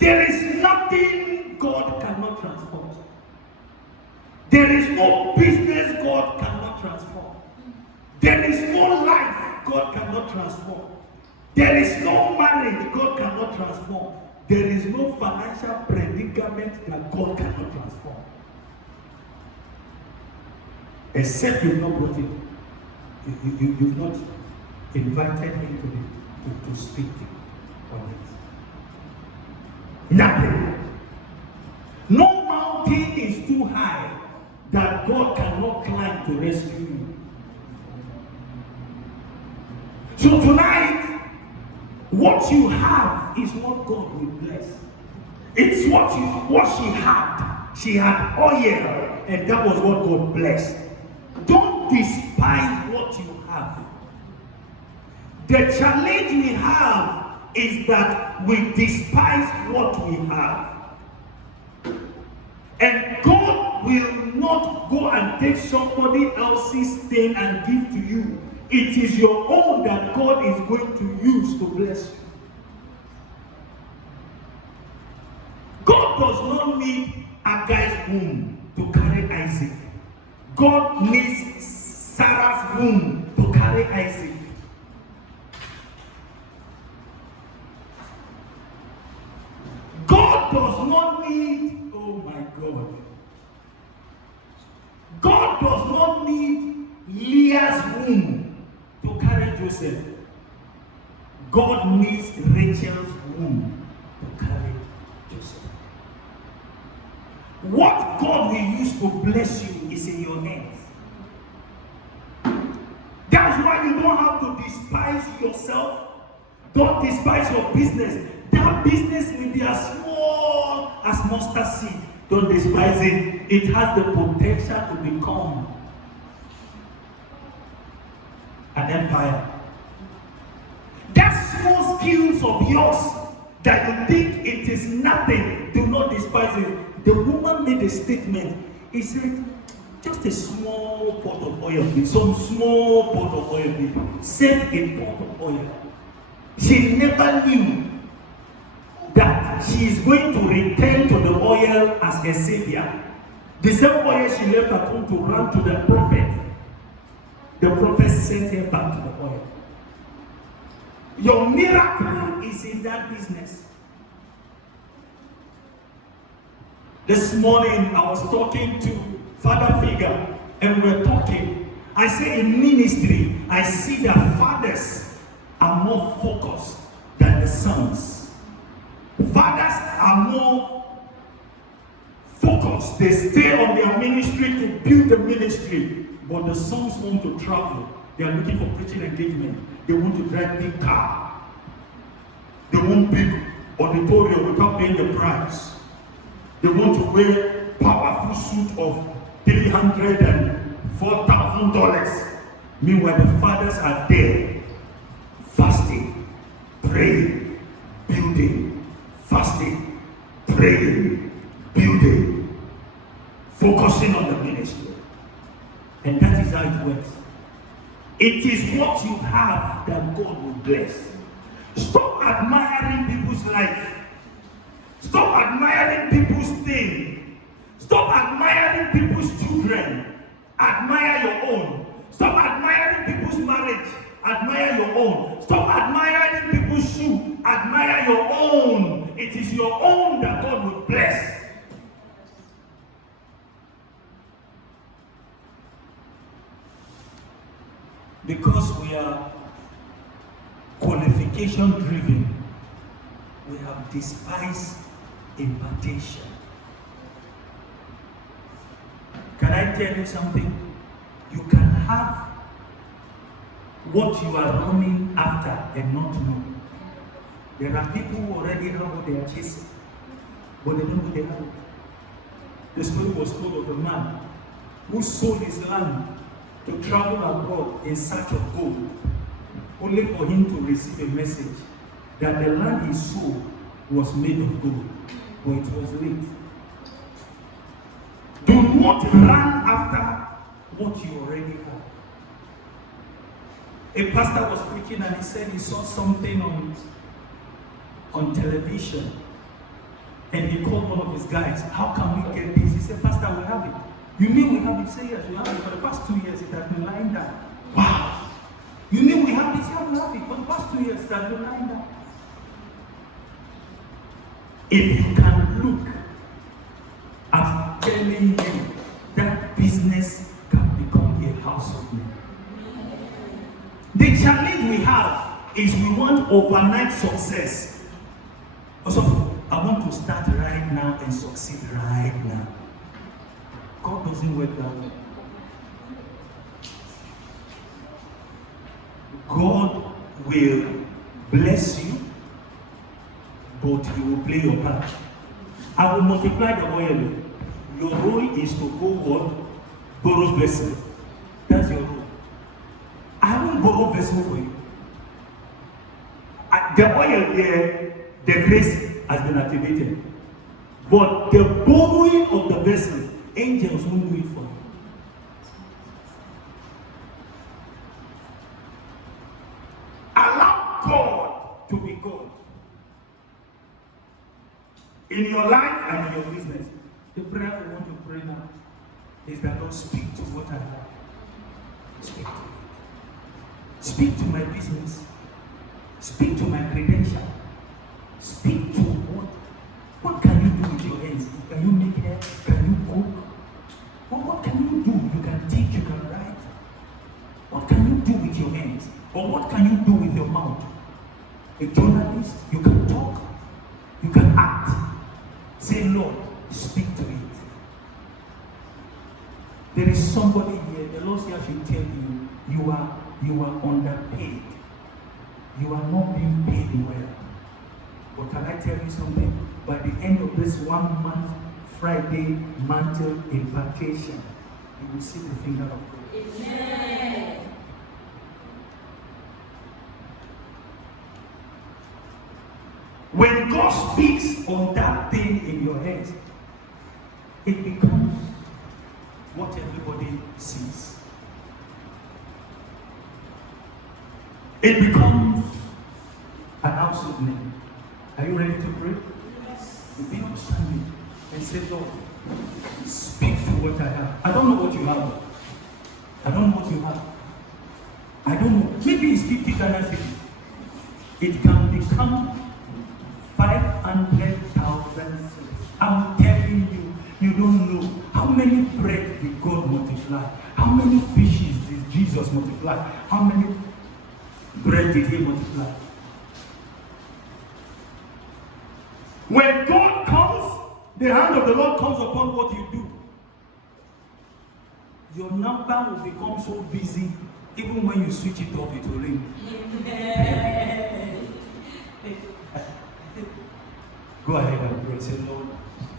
There is nothing God cannot transform. There is no business God cannot transform. There is no life God cannot transform. There is no marriage God cannot transform. There is no financial predicament that God cannot transform. Except you've not brought it. You've not invited him to speak on it. Nothing. No mountain is too high that God cannot climb to rescue you. So tonight, what you have is what God will bless. It's what she had. She had oil, and that was what God blessed. Don't despise what you have. The challenge we have is that we despise what we have. And God will not go and take somebody else's thing and give to you. It is your own that God is going to use to bless you. God does not need a guy's womb to carry Isaac. God needs Sarah's womb to carry Isaac. God does not need, oh my God. God does not need Leah's womb to carry Joseph. God needs Rachel's womb to carry Joseph. What God will use to bless you is in your hands. That's why you don't have to despise yourself. Don't despise your business. That business will be as small as mustard seed. Don't despise it. It has the potential to become an empire. That small skills of yours that you think it is nothing, do not despise it. The woman made a statement. He said, just a small pot of oil, please. Some small pot of oil, please. Save a pot of oil. She never knew that she is going to return to the oil as a savior. The same oil she left at home to run to the prophet. The prophet sent her back to the oil. Your miracle is in that business. This morning I was talking to Father Figure and we were talking. I say in ministry, I see that fathers are more focused than the sons. Fathers are more focused. They stay on their ministry to build the ministry. But the sons want to travel. They are looking for preaching engagement. They want to drive big car. They want big auditorium without paying the price. They want to wear powerful suit of $300,000 and $4,000. Meanwhile, the fathers are there, fasting, praying, building, fasting, praying, building, focusing on the ministry. And that is how it works. It is what you have that God will bless. Stop admiring people's life. Stop admiring people's things. Stop admiring people's children. Admire your own. Stop admiring people's marriage. Admire your own. Stop admiring people's shoe. Admire your own. It is your own that God will bless. Because we are qualification driven, we have despised impartation. Can I tell you something? You can have what you are running after and not know. There are people who already have what they are chasing, but they don't know what they have. The story was told of a man who sold his land to travel abroad in search of gold, only for him to receive a message that the land he sold was made of gold, but it was late. Do not run after what you already have. A pastor was preaching and he said he saw something on television And he called one of his guys. How can we get this? He said, Pastor, we have it. You mean we have it? Say yes, we have it. For the past 2 years, it has been lying down. Wow. You mean we have it? Yeah, we have it. For the past 2 years, it has been lying down. If you can look, I'm telling you, that business can become a household name. The challenge we have is we want overnight success. Also, I want to start right now and succeed right now. God doesn't work that way. God will bless you, but He will play your part. I will multiply the oil. Your role is to go what? Borrow vessel. That's your role. I won't borrow vessel for you. The oil there, the grace has been activated. But the borrowing of the vessel, angels won't do it for you. Allow God to be God in your life and in your business. The prayer we want to pray now is that Lord, speak to what I have. Speak to it. Speak to my business. Speak to my credential. Speak to what can you do with your hands? Can you make hair? Can you cook? What can you do? You can teach, you can write. What can you do with your hands? Or what can you do with your mouth? A journalist, you can talk, you can act. Say, Lord, speak to it. There is somebody here, the Lord says I should tell you, you are underpaid. You are not being paid well. But can I tell you something? By the end of this 1 month, Friday, mantle impartation, you will see the finger of God. Amen. When God speaks on that thing in your hands, it becomes what everybody sees. It becomes an household name. Are you ready to pray? Yes. You be upstanding and say, Lord, speak to what I have. I don't know what you have. I don't know what you have. I don't know. Maybe it's 50 Ghana cedis. It can become 500,000. I'm telling you, you don't know. How many bread did God multiply? How many fishes did Jesus multiply? How many bread did He multiply? When God comes, the hand of the Lord comes upon what you do. Your number will become so busy, even when you switch it off, it will ring. Go ahead and pray. Say, Lord,